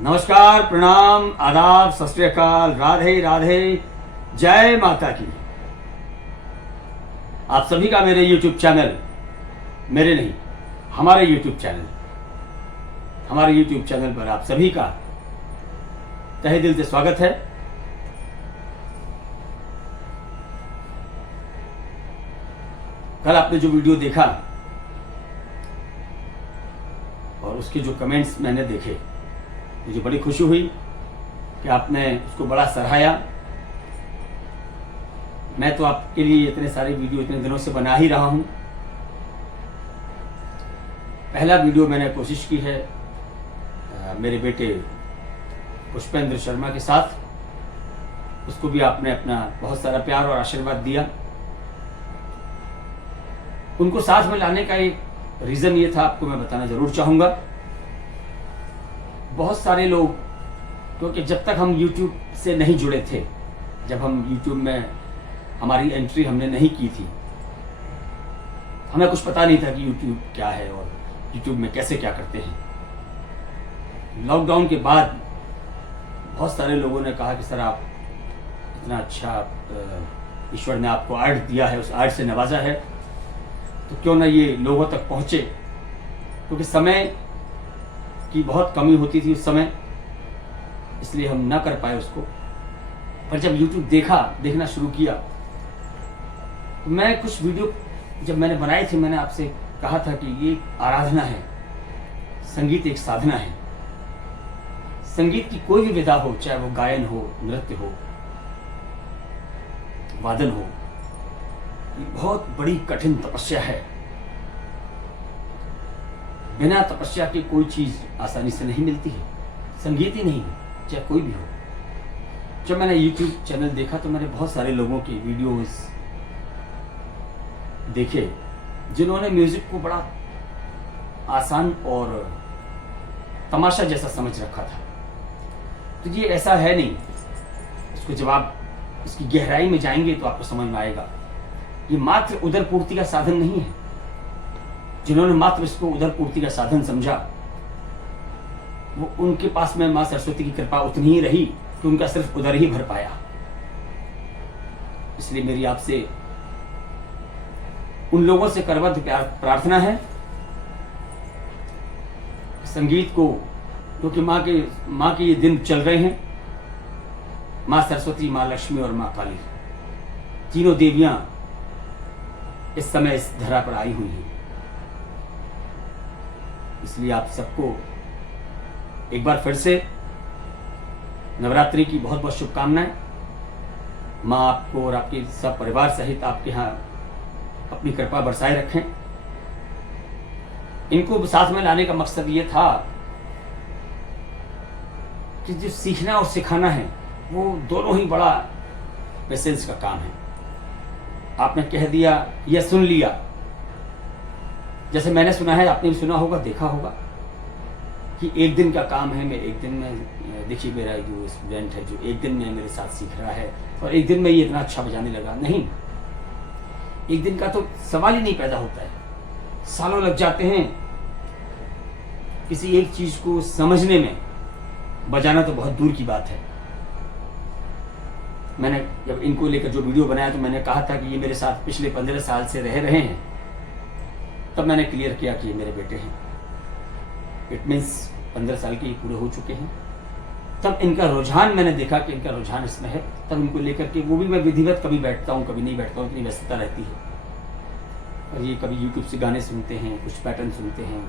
नमस्कार, प्रणाम, आदाब, सत श्री अकाल, राधे राधे, जय माता की। आप सभी का मेरे YouTube चैनल, मेरे नहीं, हमारे YouTube चैनल पर आप सभी का तहे दिल से स्वागत है। कल आपने जो वीडियो देखा और उसके जो कमेंट्स मैंने देखे, मुझे बड़ी खुशी हुई कि आपने उसको बड़ा सराहाया। मैं तो आपके लिए इतने सारे वीडियो इतने दिनों से बना ही रहा हूं। पहला वीडियो मैंने कोशिश की है मेरे बेटे पुष्पेंद्र शर्मा के साथ, उसको भी आपने अपना बहुत सारा प्यार और आशीर्वाद दिया। उनको साथ में लाने का एक रीज़न ये था, आपको मैं बताना ज़रूर चाहूँगा। बहुत सारे लोग, क्योंकि जब तक हम YouTube से नहीं जुड़े थे, जब हम YouTube में हमारी एंट्री हमने नहीं की थी, हमें कुछ पता नहीं था कि YouTube क्या है और YouTube में कैसे क्या करते हैं। लॉकडाउन के बाद बहुत सारे लोगों ने कहा कि सर आप इतना अच्छा ईश्वर ने आपको आर्ट दिया है, उस आर्ट से नवाजा है, तो क्यों ना ये लोगों तक पहुँचे। क्योंकि समय की बहुत कमी होती थी उस समय, इसलिए हम ना कर पाए उसको। पर जब YouTube देखना शुरू किया, तो मैं कुछ वीडियो जब मैंने बनाए थे, मैंने आपसे कहा था कि ये आराधना है, संगीत एक साधना है। संगीत की कोई भी विधा हो, चाहे वो गायन हो, नृत्य हो, वादन हो, ये बहुत बड़ी कठिन तपस्या है। बिना तपस्या की कोई चीज आसानी से नहीं मिलती है। संगीत ही नहीं, चाहे कोई भी हो। जब मैंने YouTube चैनल देखा तो मैंने बहुत सारे लोगों के वीडियोस देखे जिन्होंने म्यूजिक को बड़ा आसान और तमाशा जैसा समझ रखा था। तो ये ऐसा है नहीं। इसको जब आप इसकी गहराई में जाएंगे तो आपको समझ में आएगा, ये मात्र उदर पूर्ति का साधन नहीं है। जिन्होंने मात्र इसको उदर पूर्ति का साधन समझा, वो उनके पास में मां सरस्वती की कृपा उतनी ही रही कि उनका सिर्फ उदर ही भर पाया। इसलिए मेरी आपसे उन लोगों से करबद्ध प्रार्थना है, संगीत को, क्योंकि माँ के ये दिन चल रहे हैं। माँ सरस्वती, माँ लक्ष्मी और माँ काली, तीनों देवियां इस समय इस धरा पर आई हुई हैं। इसलिए आप सबको एक बार फिर से नवरात्रि की बहुत बहुत शुभकामनाएं। माँ आपको और आपके सब परिवार सहित आपके यहाँ अपनी कृपा बरसाए रखें। इनको साथ में लाने का मकसद ये था कि जो सीखना और सिखाना है, वो दोनों ही बड़ा पेशेंस का काम है। आपने कह दिया या सुन लिया, जैसे मैंने सुना है, आपने भी सुना होगा, देखा होगा कि एक दिन का काम है। मैं एक दिन में, देखिए मेरा जो स्टूडेंट है जो एक दिन में मेरे साथ सीख रहा है और एक दिन में ये इतना अच्छा बजाने लगा, नहीं। एक दिन का तो सवाल ही नहीं पैदा होता है। सालों लग जाते हैं किसी एक चीज को समझने में। बजाना तो बहुत दूर की बात है। मैंने जब इनको लेकर जो वीडियो बनाया तो मैंने कहा था कि ये मेरे साथ पिछले 15 साल से रह रहे हैं। तब मैंने क्लियर किया कि ये मेरे बेटे हैं। इट मीन्स 15 साल के पूरे हो चुके हैं। तब इनका रुझान मैंने देखा कि इनका रुझान इसमें है। तब इनको लेकर के, वो भी मैं विधिवत कभी बैठता हूँ कभी नहीं बैठता हूँ, इतनी व्यस्तता रहती है। और ये कभी YouTube से गाने सुनते हैं, कुछ पैटर्न सुनते हैं,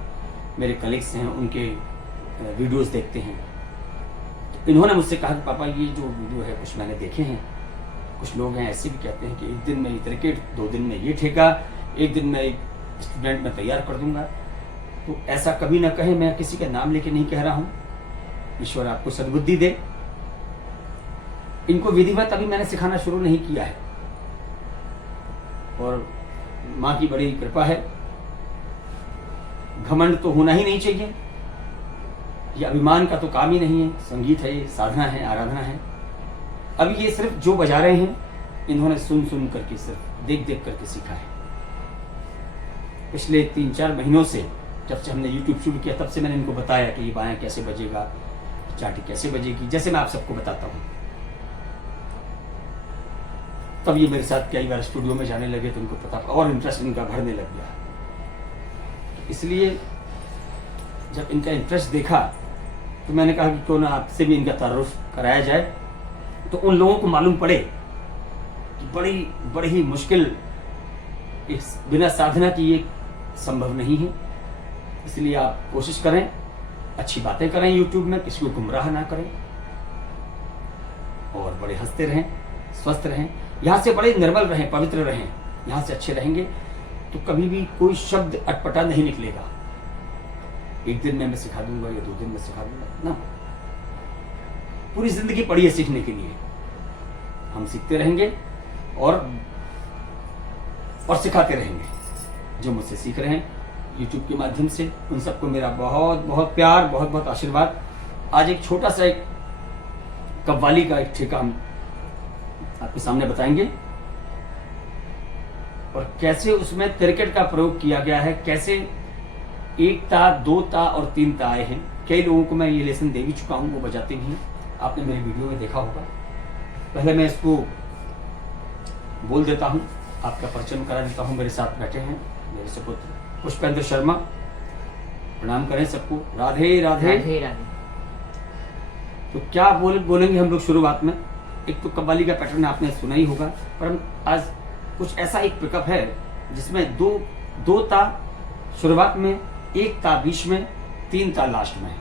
मेरे कलीग्स हैं उनके वीडियोस देखते हैं। तो इन्होंने मुझसे कहा कि पापा ये जो वीडियो है कुछ मैंने देखे हैं, कुछ लोग हैं ऐसे भी कहते हैं कि एक दिन में ये क्रिकेट, 2 दिन में ये ठेका, एक दिन में एक स्टूडेंट में तैयार कर दूंगा। तो ऐसा कभी ना कहें। मैं किसी का नाम लेके नहीं कह रहा हूं। ईश्वर आपको सद्बुद्धि दे। इनको विधिवत अभी मैंने सिखाना शुरू नहीं किया है और माँ की बड़ी कृपा है। घमंड तो होना ही नहीं चाहिए, ये अभिमान का तो काम ही नहीं है। संगीत है, ये साधना है, आराधना है। अभी ये सिर्फ जो बजा रहे हैं, इन्होंने सुन सुन करके, सिर्फ देख देख करके सीखा है। पिछले 3-4 महीनों से जब से हमने YouTube शुरू किया, तब से मैंने इनको बताया कि ये बायां कैसे बजेगा, चाटी कैसे बजेगी, जैसे मैं आप सबको बताता हूँ। तब ये मेरे साथ कई बार स्टूडियो में जाने लगे तो उनको पता और इंटरेस्ट इनका बढ़ने लग गया। इसलिए जब इनका इंटरेस्ट देखा तो मैंने कहा कि क्यों ना आपसे भी इनका तारुफ कराया जाए, तो उन लोगों को मालूम पड़े कि बड़ी ही मुश्किल, इस बिना साधना की ये संभव नहीं है। इसलिए आप कोशिश करें, अच्छी बातें करें यूट्यूब में, किसी को गुमराह ना करें और बड़े हंसते रहें, स्वस्थ रहें, यहाँ से बड़े निर्मल रहें, पवित्र रहें। यहाँ से अच्छे रहेंगे तो कभी भी कोई शब्द अटपटा नहीं निकलेगा। एक दिन में मैं सिखा दूंगा या 2 दिन में सिखा दूंगा ना, पूरी जिंदगी पड़ी है सीखने के लिए। हम सीखते रहेंगे और सिखाते रहेंगे। जो मुझसे सीख रहे हैं YouTube के माध्यम से, उन सबको मेरा बहुत बहुत प्यार, बहुत बहुत आशीर्वाद। आज एक छोटा सा एक कव्वाली का एक ठेका हम आपके सामने बताएंगे और कैसे उसमें तिरकट का प्रयोग किया गया है, कैसे 1 ता 2 ता और 3 ता आए हैं। कई लोगों को मैं ये लेसन दे भी चुका हूँ, वो बजाते भी हैं, आपने मेरी वीडियो में देखा होगा। पहले मैं इसको बोल देता हूँ, आपका परिचय करा देता हूँ। मेरे साथ बैठे हैं मेरे सुपुत्र पुष्पेंद्र शर्मा, प्रणाम करें सबको। राधे राधे राधे राधे। तो क्या बोलेंगे हम लोग शुरुआत में। एक तो कव्वाली का पैटर्न आपने सुना ही होगा, पर हम आज कुछ ऐसा एक पिकअप है जिसमें दो ता शुरुआत में, 1 ता बीच में, 3 ता लास्ट में।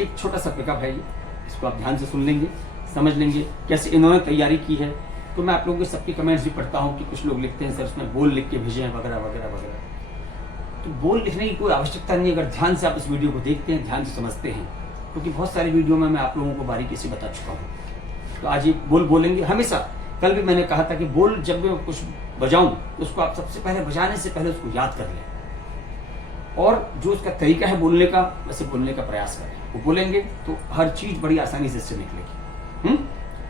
एक छोटा सा पिकअप है ये, इसको आप ध्यान से सुन लेंगे, समझ लेंगे कैसे इन्होंने तैयारी की है। तो मैं आप लोगों के सबके कमेंट्स भी पढ़ता हूँ कि कुछ लोग लिखते हैं सर उसमें बोल लिख के भेजे हैं वगैरह वगैरह वगैरह। तो बोल लिखने की कोई आवश्यकता नहीं, अगर ध्यान से आप इस वीडियो को देखते हैं, ध्यान से समझते हैं, क्योंकि बहुत सारी वीडियो में मैं आप लोगों को बारीकी से बता चुका हूँ। तो आज ये बोल बोलेंगे हमेशा। कल भी मैंने कहा था कि बोल जब मैं कुछ बजाऊं तो उसको आप सबसे पहले बजाने से पहले उसको याद कर लें और जो उसका तरीका है बोलने का, वैसे बोलने का प्रयास करें। वो बोलेंगे तो हर चीज बड़ी आसानी से इससे निकलेगी।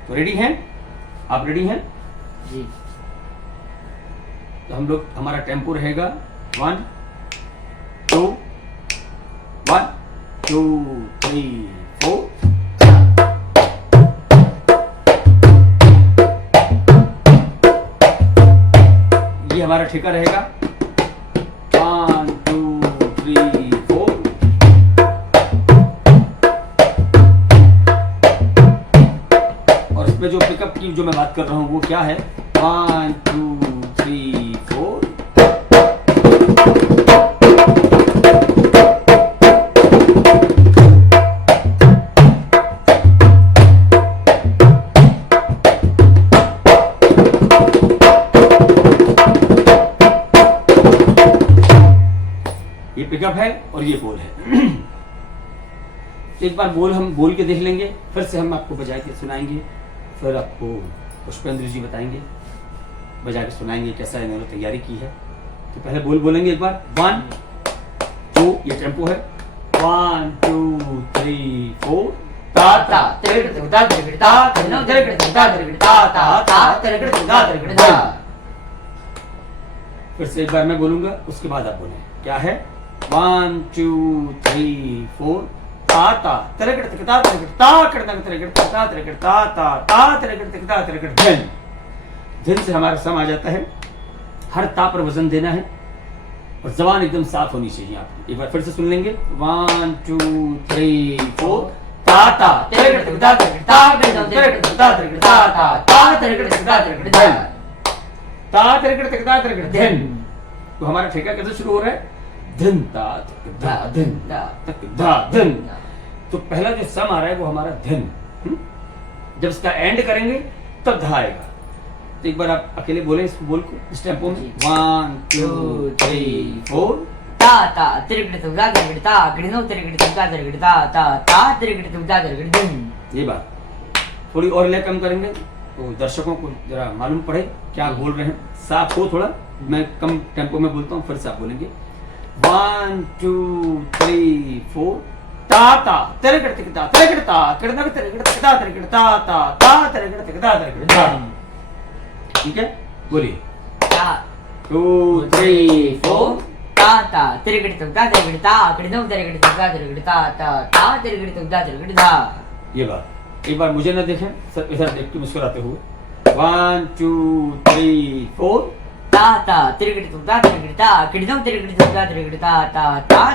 तो रेडी हैं आप? रेडी हैं जी। तो हम लोग, हमारा टेम्पो रहेगा 1 2 1 2 3 4। ये हमारा ठेका रहेगा 1 2 3 4। और इसमें जो पिकअप की जो मैं बात कर रहा हूं वो क्या है, 1 2 3 4। ये पिकअप है और ये बोल है। एक बार बोल हम बोल के देख लेंगे, फिर से हम आपको बजा के सुनाएंगे, फिर आपको पुष्पेंद्र जी बताएंगे, बजा के सुनाएंगे कैसा इन्होंने तैयारी की है। तो पहले बोल बोलेंगे एक बार 1 2, ये टेम्पो है, 1 2 3 4। ता ता तिरकट तिरकटा तिरकटा कनो तिरकट तिरकटा तिरकटा ता ता तिरकट तिरकटा तिरकटा। फिर से एक बार मैं बोलूंगा, उसके बाद आप बोलें। क्या है, 1 2 3 4। ता ता तिरकट तिरकटा तिरकटा कड़ना तिरकट तिरकटा तिरकटा ता ता तिरकट तिरकटा तिरकट। धन धन से हमारा सम आ जाता है। हर ता पर वजन देना है और जबान एकदम साफ होनी चाहिए आपकी। एक बार फिर से सुन लेंगे, 1 2 3 4। ता ता तिरकट तिरकटा तिरकटा कड़ना तिरकट तिरकटा तिरकटा ता ता तिरकट तिरकटा तिरकट धन। ता तिरकट तिरकटा तिरकट धन। तो हमारा ठेका कैसे शुरू हो रहा है, धन ता तक धा धन तक धा धन। तो पहला जो सम आ रहा है वो हमारा धन। जब इसका एंड करेंगे तब धा आएगा। तो एक बार आप अकेले बोले इस बोल को इस टेम्पो में, 1 2 3 4। ता ता तिरकट तिरकटा तिरकटा कनो तिरकट तिरकटा तिरकटा ता ता तिरकट तिरकटा तिरकट धन। ये बात थोड़ी और ले कम करेंगे तो दर्शकों को जरा मालूम पड़े क्या बोल रहे हैं, साफ हो थोड़ा। मैं कम टेम्पो में बोलता हूँ, फिर से आप बोलेंगे 1 2 3 4। ता ता तिरकट तिरकटा तिरकटा कड़ना तिरकट तिरकटा तिरकटा ता ता तिरकट तिरकटा तिरकट धन। ठीक है, बोलिए। ता 2 3 4। ता तिरगिड़ तुगा तिरगिड़ ता किड़नो तिरगिड़ तुगा तिरगिड़ ता तिरगिड़ तुगा तिरगिड़ धा। ये बात एक बार मुझे ना देखें, सब इधर देख के मुस्कुराते हुए 1 2 3 4 ता तिरगिड़ तुगा तिरगिड़ ता किड़नो तिरगिड़ तुगा तिरगिड़ ता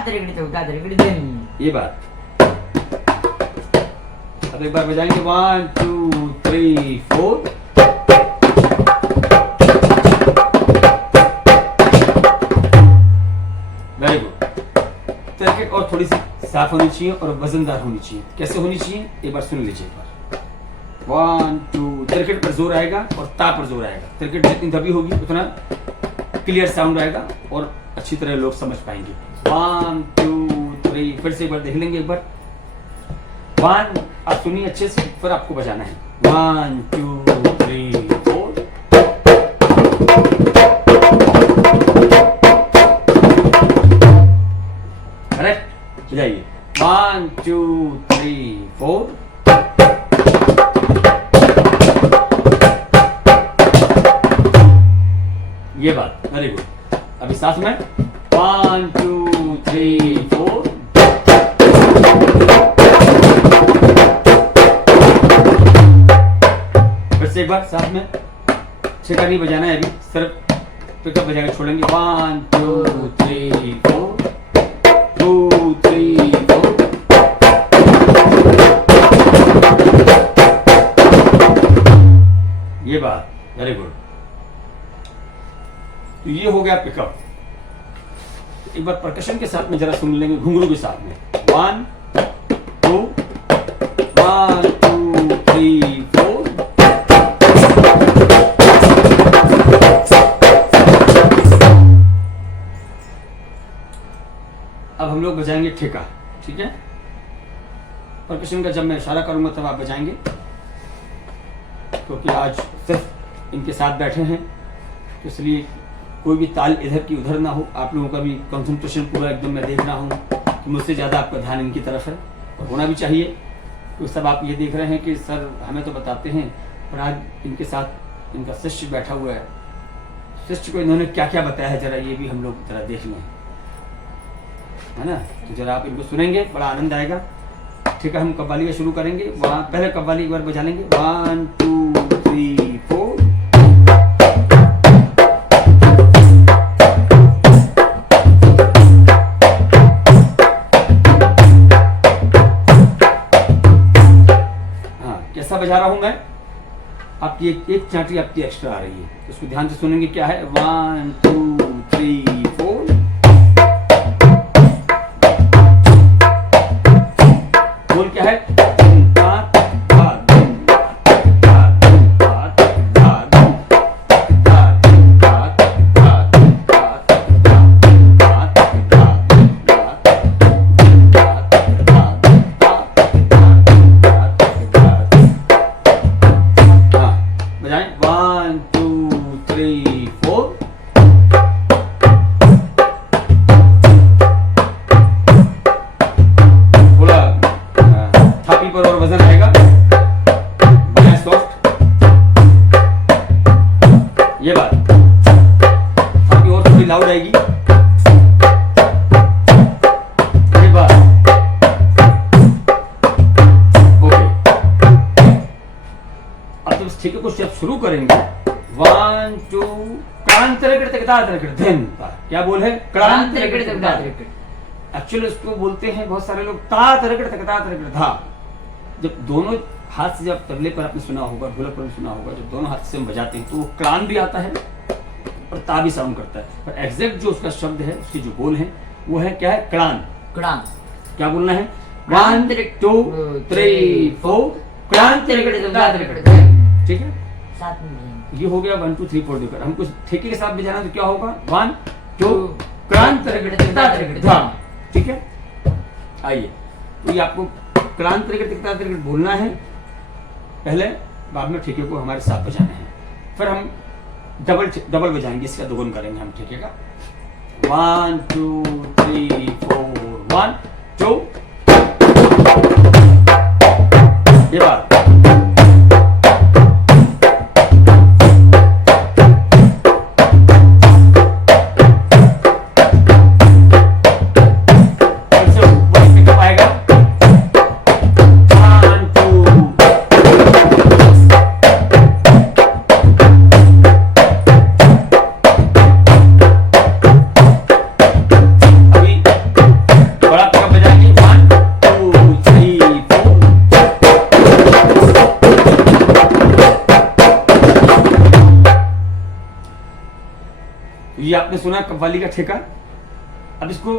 तिरगिड़ तुगा तिरगिड़ दिन। ये बात अब एक बार बजाएंगे 1 2 3 4 वेरी गुड। तिरकिट और थोड़ी सी साफ होनी चाहिए और वजनदार होनी चाहिए। कैसे होनी चाहिए एक बार सुन लीजिए। एक बार 1 2 तिरकिट पर जोर आएगा और ता पर जोर आएगा। तिरकिट जितनी दबी होगी उतना क्लियर साउंड आएगा और अच्छी तरह लोग समझ पाएंगे। 1 2 3 फिर से एक बार देख लेंगे। एक बार 1 आप सुनिए अच्छे से, फिर आपको बजाना है 1 2 3 4 करेक्ट। बजाइए 1 2 3 4 ये बात वेरी गुड। अभी साथ में 1 2 3 4 फिर से एक बार साथ में। छेका नहीं बजाना है अभी, सिर्फ पिकअप बजा के छोड़ेंगे 1 2 3 4 2 3 4 ये बात वेरी गुड। तो ये हो गया पिकअप। एक बार परकशन के साथ में जरा सुन लेंगे, घुंघरू के साथ में 1 2 1 2 3 4 अब हम लोग बजाएंगे ठेका, ठीक है। परकशन का जब मैं इशारा करूंगा तब आप बजाएंगे, क्योंकि आज सिर्फ इनके साथ बैठे हैं तो इसलिए कोई भी ताल इधर की उधर ना हो। आप लोगों का भी कंसंट्रेशन पूरा एकदम मैं देख रहा हूँ कि मुझसे ज़्यादा आपका ध्यान इनकी तरफ है और होना भी चाहिए। तो सब आप ये देख रहे हैं कि सर हमें तो बताते हैं, पर आज इनके साथ इनका शिष्य बैठा हुआ है। शिष्य को इन्होंने क्या क्या बताया है जरा ये भी हम लोग जरा देख लें, है ना। तो जरा आप इनको सुनेंगे, बड़ा आनंद आएगा। ठीक है, हम कव्वाली का शुरू करेंगे। वहाँ पहले कव्वाली एक बार बजा लेंगे 1 2 3 4 कैसा बजा रहा हूं मैं। आपकी एक चांटी आपकी एक्स्ट्रा आ रही है, उसको ध्यान से सुनेंगे। क्या है 1 2 3 4 बोल क्या है ठीक है। कुछ जब शुरू करेंगे 1 2 क्या बोल है एक्चुअली उसको बोलते हैं बहुत सारे लोग धा। जब दोनों हाथ से, जब तबले पर आपने सुना होगा, ढोलक पर सुना होगा, जब दोनों हाथ से हम बजाते हैं तो वो क्रांत भी आता है और ता भी साउंड करता है। पर एग्जैक्ट जो उसका शब्द है, उसके जो बोल है वो है क्या है क्रांत। क्या बोलना है 1 2 3 4 ठीक है। साथ में ये हो गया 1 2 3 4 देकर। हम कुछ ठेके के साथ बजाना तो क्या होगा 1 2 क्रांत ठीक है। आइए, तो ये आपको क्रांत बोलना है पहले, बाद में ठेके को हमारे साथ बजाना है। फिर हम डबल बजाएंगे, इसका दोगुन करेंगे हम ठेके का 1 2 3 4 1 2 ये बात। आपने सुना कव्वाली का ठेका। अब इसको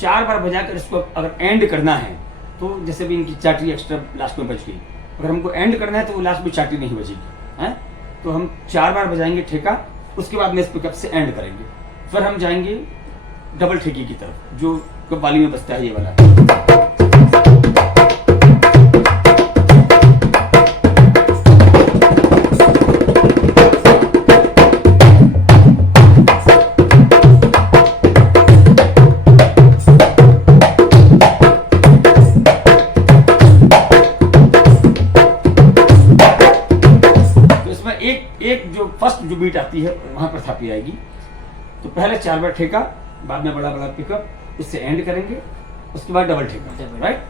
4 बार बजाकर इसको अगर एंड करना है तो जैसे भी इनकी चाटी एक्स्ट्रा लास्ट में बज गई, अगर हमको एंड करना है तो वो लास्ट में चाटी नहीं बजेगी है। तो हम 4 बार बजाएंगे ठेका, उसके बाद नेक्स्ट पिकअप से एंड करेंगे, फिर हम जाएंगे डबल ठेकी की तरफ जो कव्वाली में बजता है ये वाला। एक जो फर्स्ट जो बीट आती है वहां पर थापी आएगी। तो पहले 4 बार ठेका, बाद में बड़ा बड़ा पिकअप, उससे एंड करेंगे, उसके बाद डबल ठेका, राइट।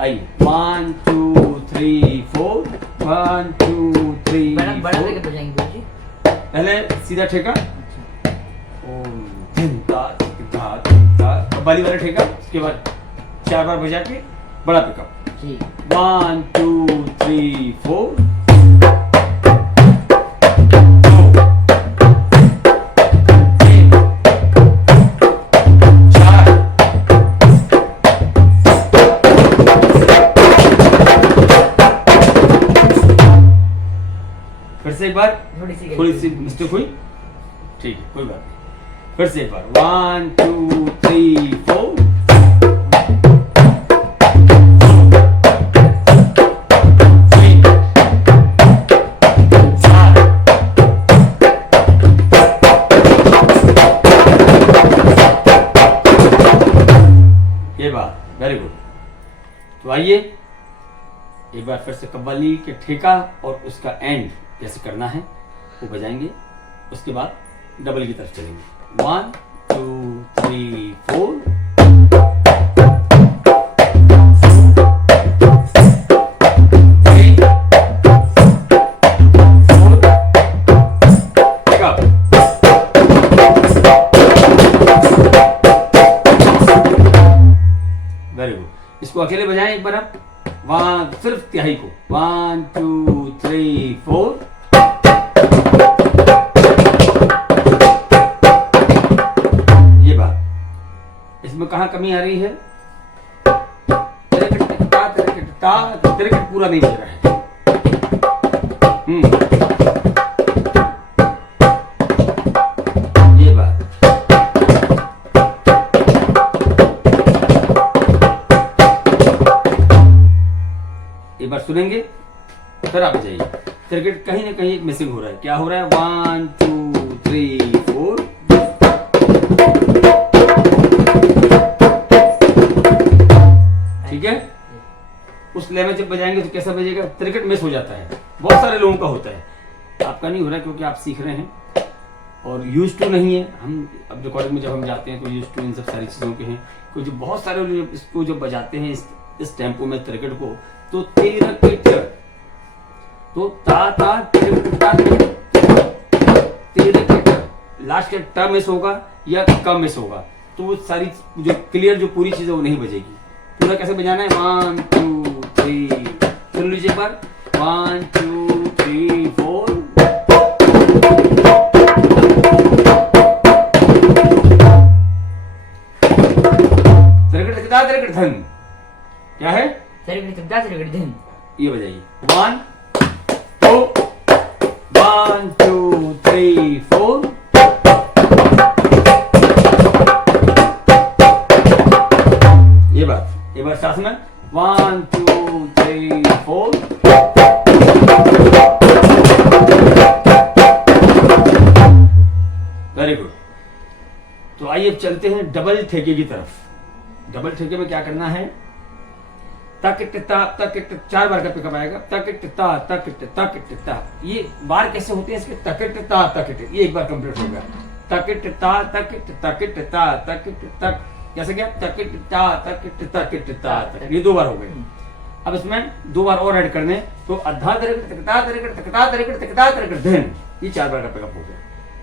आइए 1 2 3 4 1 2 3 4। पहले सीधा ठेका, कव्वाली वाला ठेका, उसके बाद 4 बार बजा के बड़ा पिकअप 1 2 3 4। फिर से एक बार थोड़ी सी मिस्टेक हुई, ठीक है कोई बात नहीं। फिर से एक बार 1 2 3 4। ये बात वेरी गुड। तो आइए एक बार फिर से कव्वाली के ठेका और उसका एंड जैसे करना है वो बजाएंगे, उसके बाद डबल की तरफ चलेंगे 1 2 3 4। Very good. इसको अकेले बजाएं एक बार आप, वहां सिर्फ तिहाई को 1 2 3 4। ये बात इसमें कहाँ कमी आ रही है, तिरकट पूरा नहीं बज रहा है। ये बात एक बार सुनेंगे फिर आप जाइए। क्रिकेट कहीं ना कहीं एक मिसिंग हो रहा है। क्या हो रहा है, 1 2 3 4। ठीक है, उस लेवल जब बजाएंगे तो कैसा बजेगा, क्रिकेट मिस हो जाता है। बहुत सारे लोगों का होता है, आपका नहीं हो रहा क्योंकि आप सीख रहे हैं और यूज टू नहीं है। हम अब रिकॉर्डिंग में जब हम जाते हैं तो यूज टू इन सब सारी चीज़ों के हैं। क्योंकि बहुत सारे लोग इसको जब बजाते हैं इस टेम्पो में क्रिकेट को, तो तिरकट, तो ता ता लास्ट के ट मिस होगा या क मिस होगा, तो वो सारी जो क्लियर जो पूरी चीज़ है वो नहीं बजेगी। पूरा कैसे बजाना है, 1 2 3। सुन लीजिए एक बार, 1 2 3 4। तिरकट धन क्या है, ये बजाइए 1 2 1 2 3 4। ये बात एक बार साथ में 1 2 3 4। Very good. तो आइए अब चलते हैं डबल ठेके की तरफ। डबल ठेके में क्या करना है, तक 4 बार का पिकअप आएगा, तक। ये बार कैसे होते हैं इसके, तक, ये एक बार कंप्लीट हो गया। तक कैसे क्या, तक, ये 2 बार हो गए। अब इसमें 2 बार और ऐड करने, तो अद्धा धन, ये 4 बार का पिकअप हो गया।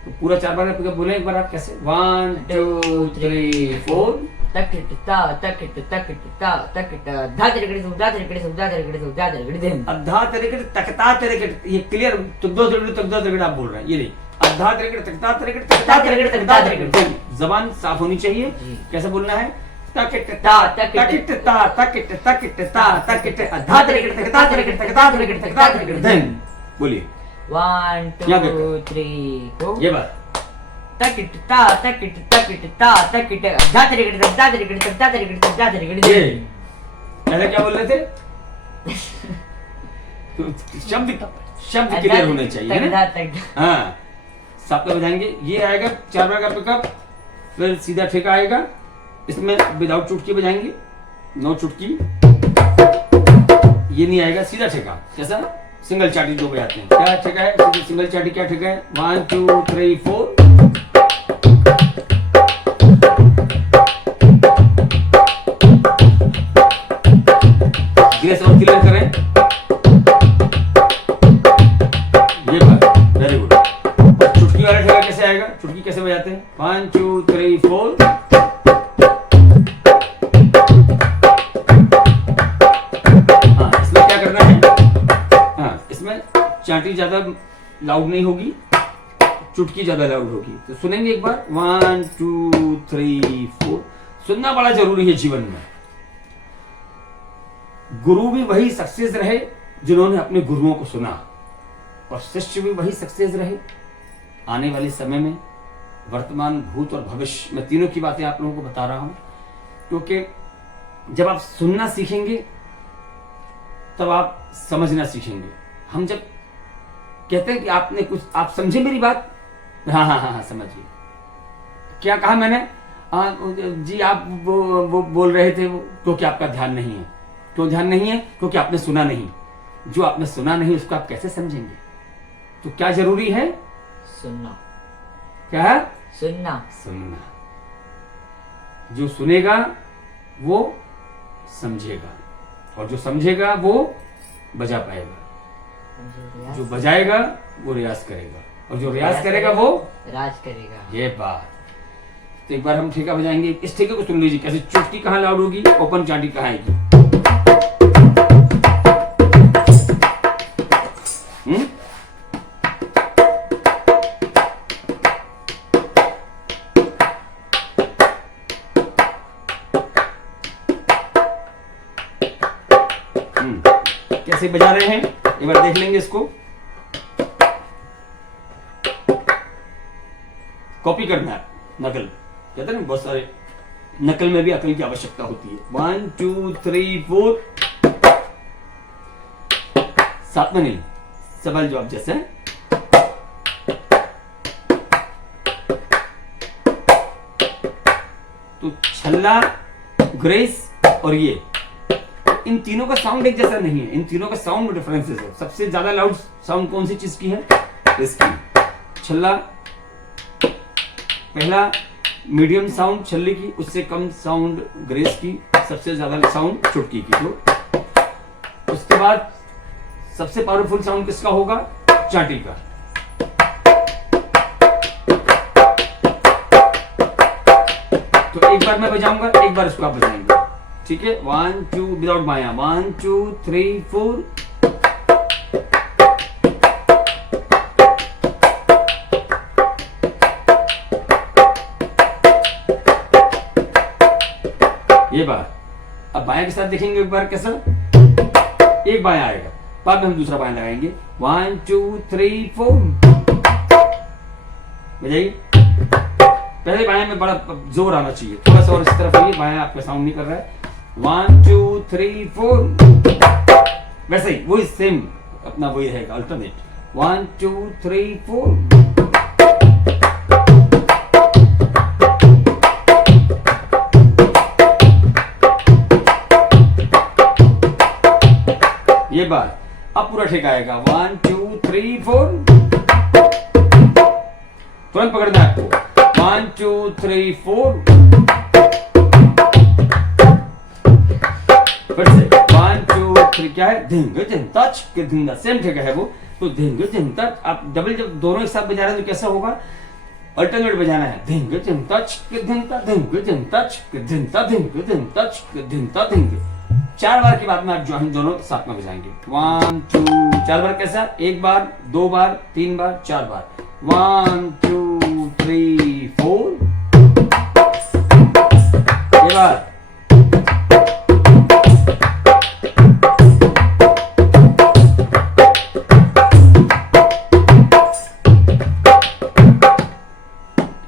तो पूरा 4 बार का पिकअप बोले एक बार आप कैसे, 1 2 3 4। अद्धा तिरकट, तकता तिरकट, ये क्लियर, तक दो तिरकट आप बोल रहे हैं, ये नहीं, अद्धा त्रिकट तकता त्रिकट तकता त्रिकट तकता त्रिकट। जबान साफ होनी चाहिए। कैसे बोलना है? तकिट ता तकिट ता तकिट तकिट ता तकिट अद्धा त्रिकट तकता त्रिकट तकता त्रिकट तकता त्रिकट। देन बोलिए 1 2 3 4। ये बात तकिट ता तकिट तकिट ता तकिट अद्धा त्रिकट तकता त्रिकट तकता त्रिकट तकता त्रिकट। ये पहले क्या बोल रहे थे? तो शब्द क्लियर होने चाहिए ना। हाँ, साथ में बजाएंगे। ये आएगा 4 बार का पिकअप, फिर सीधा ठेका आएगा। इसमें विदाउट चुटकी बजाएंगे, नो चुटकी। ये नहीं आएगा, सीधा ठेका। कैसा? सिंगल चाटी 2 बजाते हैं। क्या ठेका है? सिंगल चाटी क्या ठेका है? 1 2 3 4। ग्रेस और क्लियर करें। ये बात वेरी गुड। चुटकी वाला ठेका कैसे आएगा? चुटकी कैसे बजाते हैं? 1 2 3 4। हाँ, इसमें क्या करना है? हाँ, इसमें चाटी ज्यादा लाउड नहीं होगी, चुटकी ज्यादा लाउड होगी। तो सुनेंगे एक बार 1 2 3 4। सुनना बड़ा जरूरी है जीवन में। गुरु भी वही सक्सेस रहे जिन्होंने अपने गुरुओं को सुना, और शिष्य भी वही सक्सेस रहे। आने वाले समय में वर्तमान, भूत और भविष्य, मैं तीनों की बातें आप लोगों को बता रहा हूं, क्योंकि जब आप सुनना सीखेंगे तब आप समझना सीखेंगे। हम जब कहते हैं कि आपने कुछ, आप समझे मेरी बात? हाँ हाँ हाँ हाँ, समझिए। क्या कहा मैंने? जी आप वो बोल रहे थे वो, क्योंकि आपका ध्यान नहीं है। क्यों ध्यान नहीं है? क्योंकि आपने सुना नहीं। जो आपने सुना नहीं उसको आप कैसे समझेंगे? तो क्या जरूरी है? सुनना। क्या है? सुनना। सुनना। जो सुनेगा वो समझेगा, और जो समझेगा वो बजा पाएगा। जो बजाएगा वो रियाज करेगा, और जो रियाज करेगा वो राज करेगा। ये बात। तो एक बार हम ठेका बजाएंगे। इस ठेके को सुन लीजिए कैसे। चुटकी कहाँ लाउड होगी, ओपन चाटी कहाँ आएगी। कैसे बजा रहे हैं एक बार देख लेंगे इसको। कॉपी करना है, नकल कहते हैं ना, बहुत सारे नकल में भी अकल की आवश्यकता होती है। 1 2 3 4। साथ में नहीं, सवाल जवाब जैसे। तो छल्ला, ग्रेस और ये, इन तीनों का साउंड एक जैसा नहीं है। इन तीनों का साउंड में डिफरेंसेस है। सबसे ज्यादा लाउड साउंड कौन सी चीज की है? इसकी। छल्ला पहला मीडियम साउंड छल्ले की, उससे कम साउंड ग्रेस की, सबसे ज्यादा साउंड चुटकी की। तो उसके बाद सबसे पावरफुल साउंड किसका होगा? चाटी का। तो एक बार मैं बजाऊंगा, एक बार इसको आप बजाएंगे, ठीक है? 1 2 विदाउट बाया। 1 2 3 4। ये बार। अब बाया के साथ देखेंगे एक बार कैसा। एक बाया आएगा, बाद में हम दूसरा बाया लगाएंगे। 1 2 3 4। बजाइए। पहले बाया में बड़ा जोर आना चाहिए, थोड़ा सा और इस तरफ आइए। बाया आपका साउंड नहीं कर रहा है। 1 2 3 4। वैसे ही वही सेम अपना वही रहेगा, अल्टरनेट। 1 2 3 4। ये बार। अब पूरा ठेका आएगा। 1 2 3 4। तुरंत पकड़ना है आपको। 1 2 3 4। फिर से 1 2 3। क्या है? धिंग धिंग टच के धिंग, सेम ठेका है वो। तो धिंग धिंग टच। आप डबल जब दोनों एक साथ बजा रहे हैं तो कैसा होगा? अल्टरनेट बजाना है। धिंग धिंग टच के धिंग टच के धिंग टच के धिंग। 4 बार के बाद में आप जो हम दोनों साथ में बजाएंगे। 1 2। 4 बार कैसा? 1 बार, 2 बार, 3 बार, 4 बार। 1 2 3 4। ये बात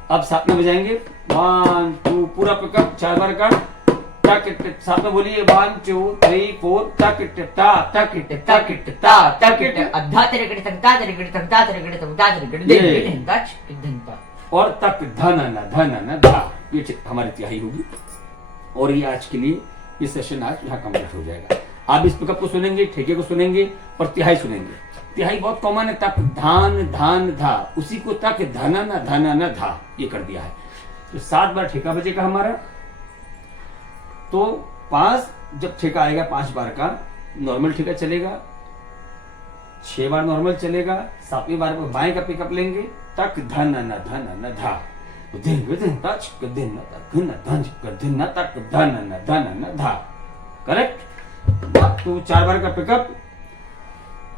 अब साथ में बजाएंगे 1 2 पूरा पिकअप 4 बार का टक टक। साथ में बोलिए 1 2 3 4 टक टक ता टक टक टक ता टक टक। अद्धा तिरगड़ तंता तिरगड़ तंता तिरगड़ तंता तिरगड़ दिन टच दिन ता और तक धन धा। ये हमारी तिहाई होगी और ये आज के लिए ये सेशन आज यहाँ कंप्लीट हो जाएगा। आप इस पिकअप को सुनेंगे, ठेके को सुनेंगे और तिहाई सुनेंगे। तिहाई बहुत कॉमन है, तक धान धान धा, उसी को तक धन धा ये कर दिया है। तो 7 बार ठेका बजेगा हमारा। तो 5 जब ठेका आएगा 5 बार का नॉर्मल ठेका चलेगा, 6 बार नॉर्मल चलेगा, 7वीं बार में बाएं का पिकअप लेंगे तक धन धा दिन तच दिन दिन तक धन धा। करेक्ट। तो 4 बार का पिकअप,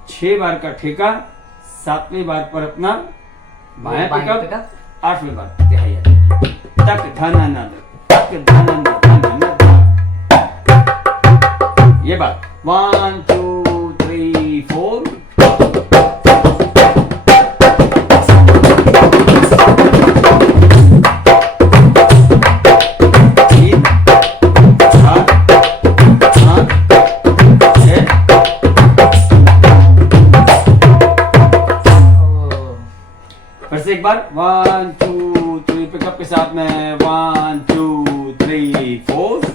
6 बार का ठेका, 7वीं बार पर अपना बायां पिकअप, 8वीं बार तिहाई तक धन ये बात 1 2 3 4। 3 4 5 6। फिर से एक बार 1 2 3 पिकअप के साथ में 1 2 3 4।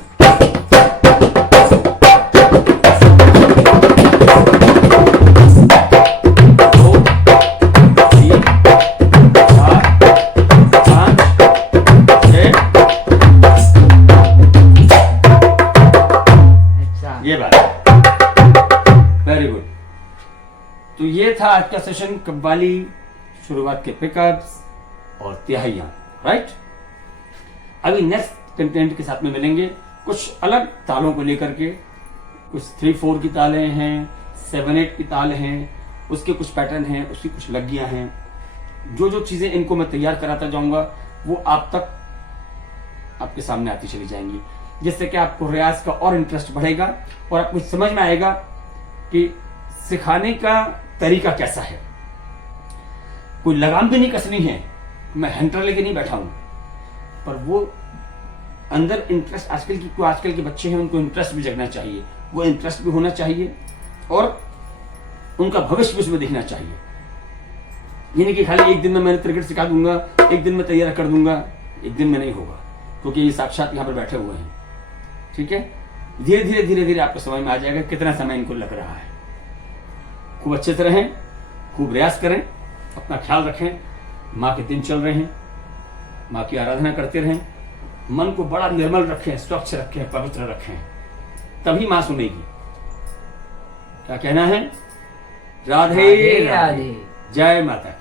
ये बात वेरी गुड। तो ये था आज का सेशन, कव्वाली, शुरुआत के पिकअप्स और तिहाइयां, राइट। अभी नेक्स्ट कंटेंट के साथ में मिलेंगे कुछ अलग तालों को लेकर के। कुछ 3-4 की तालें हैं, 7-8 की ताल हैं, उसके कुछ पैटर्न हैं, उसकी कुछ लग्गियां हैं। जो जो चीजें इनको मैं तैयार कराता जाऊंगा वो आप तक आपके सामने आती चली जाएंगी, जिससे कि आपको रियाज का और इंटरेस्ट बढ़ेगा और आपको समझ में आएगा कि सिखाने का तरीका कैसा है। कोई लगाम भी नहीं कसनी है, मैं हंटर लेके नहीं बैठा हूं, पर वो अंदर इंटरेस्ट आजकल के बच्चे हैं, उनको इंटरेस्ट भी जगना चाहिए, वो इंटरेस्ट भी होना चाहिए और उनका भविष्य भी उसमें दिखना चाहिए। यानी कि खाली एक दिन में मैंने क्रिकेट सिखा दूंगा, एक दिन में तैयार कर दूंगा, एक दिन में नहीं होगा, क्योंकि ये साक्षात यहाँ पर बैठे हुए हैं। ठीक है, धीरे धीरे आपको समझ में आ जाएगा कितना समय इनको लग रहा है। खूब अच्छे से रहें, खूब प्रयास करें, अपना ख्याल रखें। माँ के दिन चल रहे हैं, माँ की आराधना करते रहें, मन को बड़ा निर्मल रखें, स्वच्छ रखें, पवित्र रखें, तभी माँ सुनेगी। क्या कहना है? राधे राधे, जय माता।